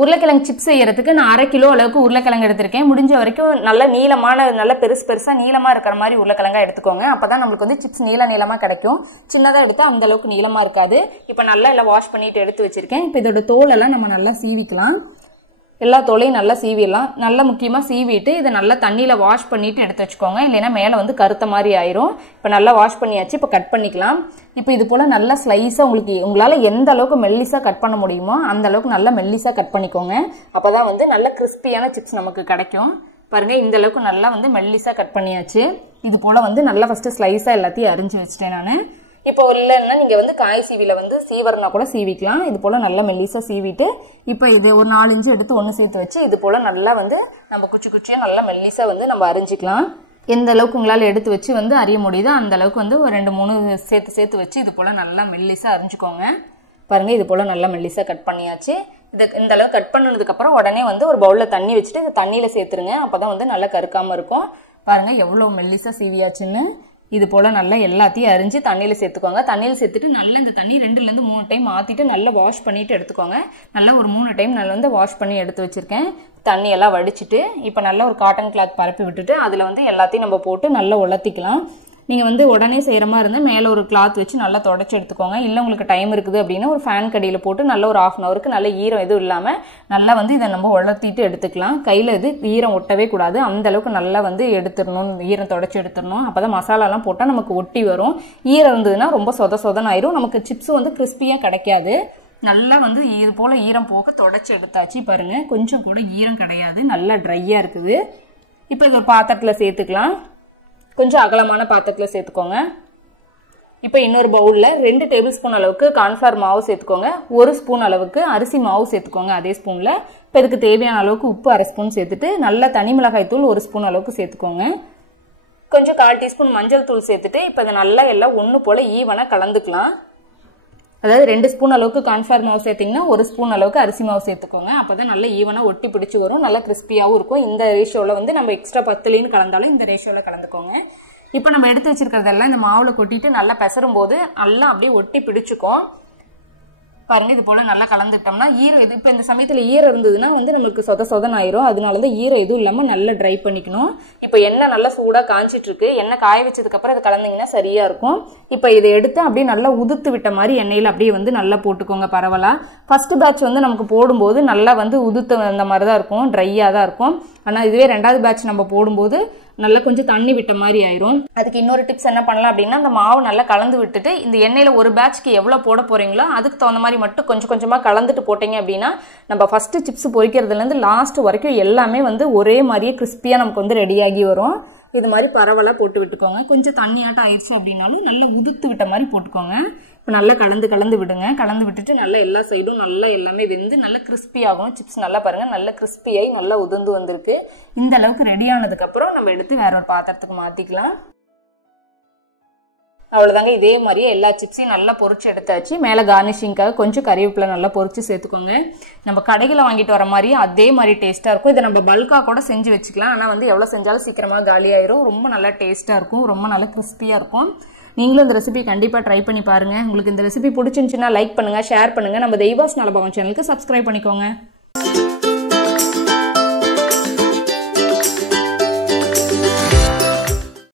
உருளைக்கிழங்கு சிப்ஸ் செய்யறதுக்கு நான் 1/2 கிலோ அளவுக்கு உருளைக்கிழங்கு எடுத்திருக்கேன். முடிஞ்ச வரைக்கும் நல்ல நீளமான நல்ல பெருசா நீளமா இருக்கிற மாதிரி உருளைக்கிழங்கா எடுத்துக்கோங்க. அப்பதான் நம்மளுக்கு வந்து சிப்ஸ் நீளமா கிடைக்கும். சின்னதா எடுத்தா அந்த அளவுக்கு நீளமா இருக்காது. இப்போ நல்லா எல்லாம் வாஷ் பண்ணிட்டு எடுத்து வச்சிருக்கேன். இப்போ இதோட தோல் எல்லாம் நம்ம நல்லா சீவிக்கலாம். எல்லா தோலையும் நல்லா சீவிடலாம். நல்லா முக்கியமா சீவிட்டு இதை நல்லா தண்ணியில வாஷ் பண்ணிட்டு எடுத்து வச்சுக்கோங்க. இல்லைன்னா மேலே வந்து கருத்த மாதிரி ஆயிரும். இப்போ நல்லா வாஷ் பண்ணியாச்சு. இப்போ கட் பண்ணிக்கலாம். இப்போ இது போல நல்லா ஸ்லைஸா உங்களால எந்த அளவுக்கு மெல்லிசா கட் பண்ண முடியுமோ அந்த அளவுக்கு நல்லா மெல்லிசா கட் பண்ணிக்கோங்க. அப்பதான் வந்து நல்ல கிறிஸ்பியான சிப்ஸ் நமக்கு கிடைக்கும். பாருங்க இந்த அளவுக்கு நல்லா வந்து மெல்லிசா கட் பண்ணியாச்சு. இது போல வந்து நல்லா ஃபர்ஸ்ட் ஸ்லைஸா எல்லாத்தையும் அரிஞ்சு வச்சுட்டேன் நான். இப்போ இல்லைன்னா நீங்கள் வந்து காய் சீவில வந்து சீவரனா கூட சீவிக்கலாம். இது போல் நல்லா மெல்லிசாக சீவிட்டு இப்போ இது ஒரு 4 இன்ச்சு எடுத்து ஒன்று சேர்த்து வச்சு இது போல் நல்லா வந்து நம்ம குச்சியாக நல்லா மெல்லிசாக வந்து நம்ம அரிஞ்சிக்கலாம். எந்த அளவுக்கு உங்களால் எடுத்து வச்சு வந்து அறிய முடியுதோ அந்த அளவுக்கு வந்து ஒரு 2-3 சேர்த்து வச்சு இது போல் நல்லா மெல்லிசாக அரிஞ்சுக்கோங்க. பாருங்கள் இது போல் நல்லா மெல்லிசாக கட் பண்ணியாச்சு. இந்த அளவு கட் பண்ணதுக்கப்புறம் உடனே வந்து ஒரு பவுலில் தண்ணி வச்சுட்டு இதை தண்ணியில் சேர்த்துருங்க. அப்போ தான் வந்து நல்லா கருக்காமல் இருக்கும். பாருங்கள் எவ்வளோ மெல்லிசாக சீவியாச்சுன்னு. இது போல நல்லா எல்லாத்தையும் அரிஞ்சு தண்ணியில சேர்த்துக்கோங்க. தண்ணியில் சேர்த்துட்டு நல்லா இந்த தண்ணி 2-3 டைம் மாத்திட்டு நல்லா வாஷ் பண்ணிட்டு எடுத்துக்கோங்க. நல்லா ஒரு 3 டைம் நல்லா வந்து வாஷ் பண்ணி எடுத்து வச்சிருக்கேன். தண்ணி எல்லாம் வடிச்சிட்டு இப்போ நல்லா ஒரு காட்டன் கிளாத் பரப்பி விட்டுட்டு அதில் வந்து எல்லாத்தையும் நம்ம போட்டு நல்லா உலர்த்திக்கலாம். நீங்கள் வந்து உடனே செய்கிற மாதிரி இருந்தால் மேலே ஒரு கிளாத் வச்சு நல்லா தொடச்சி எடுத்துக்கோங்க. இல்லை உங்களுக்கு டைம் இருக்குது அப்படின்னா ஒரு ஃபேன் கடியில் போட்டு நல்லா ஒரு 1/2 hourக்கு நல்ல ஈரம் எதுவும் இல்லாமல் நல்லா வந்து இதை நம்ம உலர்த்திட்டு எடுத்துக்கலாம். கையில் இது ஈரம் ஒட்டவே கூடாது. அந்த அளவுக்கு நல்லா வந்து எடுத்துடணும். ஈரம் தொடச்சி எடுத்துடணும். அப்போ தான் மசாலாலாம் போட்டால் நமக்கு ஒட்டி வரும். ஈரம் இருந்ததுன்னா ரொம்ப சொதன்னு ஆயிரும். நமக்கு சிப்ஸ் வந்து கிறிஸ்பியாக கிடைக்காது. நல்லா வந்து இது போல் ஈரம் போக தொடச்சி எடுத்தாச்சு. பாருங்கள் கொஞ்சம் கூட ஈரம் கிடையாது. நல்லா ட்ரையாக இருக்குது. இப்போ இது ஒரு பாத்திரத்தில் சேர்த்துக்கலாம். கொஞ்சம் அகலமான பாத்திரத்தில் சேர்த்துக்கோங்க. இப்போ இன்னொரு பவுலில் 2 டேபிள் ஸ்பூன் அளவுக்கு கார்ன்ஃப்ளவர் மாவு சேர்த்துக்கோங்க. 1 ஸ்பூன் அளவுக்கு அரிசி மாவு சேர்த்துக்கோங்க அதே ஸ்பூனில். இப்போ இதுக்கு தேவையான அளவுக்கு உப்பு 1/2 ஸ்பூன் சேர்த்துட்டு நல்லா தனி மிளகாய் தூள் 1 ஸ்பூன் அளவுக்கு சேர்த்துக்கோங்க. கொஞ்சம் 1/4 டீஸ்பூன் மஞ்சள் தூள் சேர்த்துட்டு இப்போ இதை நல்லா எல்லாம் ஒன்று போல் ஈவனாக கலந்துக்கலாம். அதாவது 2 ஸ்பூன் அளவுக்கு கார்ன்ஃப்ளவர் மாவு சேர்த்திங்கன்னா 1 ஸ்பூன் அளவுக்கு அரிசி மாவு சேர்த்துக்கோங்க. அப்போ தான் நல்லா ஈவனாக ஒட்டி பிடிச்சி வரும். நல்லா கிறிஸ்பியாகவும் இருக்கும். இந்த ரேஷியோவில் வந்து நம்ம எக்ஸ்ட்ரா 10 கலந்தாலும் இந்த ரேஷியோவில் கலந்துக்கோங்க. இப்போ நம்ம எடுத்து வச்சிருக்கிறதெல்லாம் இந்த மாவில் கொட்டிட்டு நல்லா பெசரும் போது நல்லா அப்படியே ஒட்டி பிடிச்சிக்கும். பாருங்க இது போல நல்லா கலந்துட்டோம்னா ஈரம் எது இப்போ இந்த சமயத்தில் ஈரம் இருந்ததுன்னா வந்து நம்மளுக்கு சொதன்னு ஆயிரும். அதனால தான் ஈரம் எதுவும் இல்லாமல் நல்லா ட்ரை பண்ணிக்கணும். இப்போ எண்ணெய் நல்லா சூடாக காய்ச்சிட்டு இருக்கு. எண்ணெய் காய வச்சதுக்கப்புறம் அதை கலந்தீங்கன்னா சரியா இருக்கும். இப்போ இதை எடுத்து அப்படியே நல்லா உதுத்து விட்ட மாதிரி எண்ணெயில் அப்படியே வந்து நல்லா போட்டுக்கோங்க. பரவாயில்ல ஃபர்ஸ்ட் பேட்ச் வந்து நமக்கு போடும்போது நல்லா வந்து உதுத்து அந்த மாதிரி தான் இருக்கும். ட்ரையாக தான் இருக்கும். ஆனால் இதுவே 2வது பேட்ச் நம்ம போடும்போது நல்லா கொஞ்சம் தண்ணி விட்ட மாதிரி ஆயிரும். அதுக்கு இன்னொரு டிப்ஸ் என்ன பண்ணலாம் அப்படின்னா அந்த மாவு நல்லா கலந்து விட்டுட்டு இந்த எண்ணெயில் ஒரு பேட்ச்க்கு எவ்வளோ போட போறீங்களோ அதுக்கு தகுந்த மாதிரி மட்டும் கொஞ்சமாக கலந்துட்டு போட்டீங்க அப்படின்னா நம்ம ஃபர்ஸ்ட் சிப்ஸ் பொரிக்கிறதுலேருந்து லாஸ்ட் வரைக்கும் எல்லாமே வந்து ஒரே மாதிரியே கிறிஸ்பியாக நமக்கு வந்து ரெடியாகி வரும். இது மாதிரி பரவலாக போட்டு விட்டுக்கோங்க. கொஞ்சம் தண்ணியாட்டம் ஆயிடுச்சு அப்படின்னாலும் நல்லா உதுத்து விட்ட மாதிரி போட்டுக்கோங்க. இப்போ நல்லா கலந்து விடுங்க. கலந்து விட்டுட்டு நல்லா எல்லா சைடும் நல்லா எல்லாமே வெந்து நல்லா கிறிஸ்பி ஆகும். சிப்ஸ் நல்லா பாருங்கள் நல்லா கிறிஸ்பியாகி நல்லா உதிர்ந்து வந்திருக்கு. இந்த அளவுக்கு ரெடி ஆனதுக்கப்புறம் நம்ம எடுத்து வேற ஒரு பாத்திரத்துக்கு மாற்றிக்கலாம். அவ்வளோதாங்க. இதே மாதிரியே எல்லா சிப்ஸையும் நல்லா பொரிச்சு எடுத்தாச்சு. மேலே கார்னிஷிங்காக கொஞ்சம் கறிவேப்பிலை நல்லா பொரிச்சு சேர்த்துக்கோங்க. நம்ம கடைகளில் வாங்கிட்டு வர மாதிரி அதே மாதிரி டேஸ்ட்டாக இருக்கும். இதை நம்ம பல்காக கூட செஞ்சு வச்சுக்கலாம். ஆனால் வந்து எவ்வளோ செஞ்சாலும் சீக்கிரமாக காலியாயிரும். ரொம்ப நல்லா டேஸ்ட்டாக இருக்கும். ரொம்ப நல்லா கிறிஸ்பியாக இருக்கும். நீங்களும் இந்த ரெசிபி கண்டிப்பாக ட்ரை பண்ணி பாருங்கள். உங்களுக்கு இந்த ரெசிபி பிடிச்சிருந்துச்சுன்னா லைக் பண்ணுங்கள், ஷேர் பண்ணுங்கள். நம்ம தெய்வாஸ் நலபாகம் சேனலுக்கு சப்ஸ்கிரைப் பண்ணிக்கோங்க.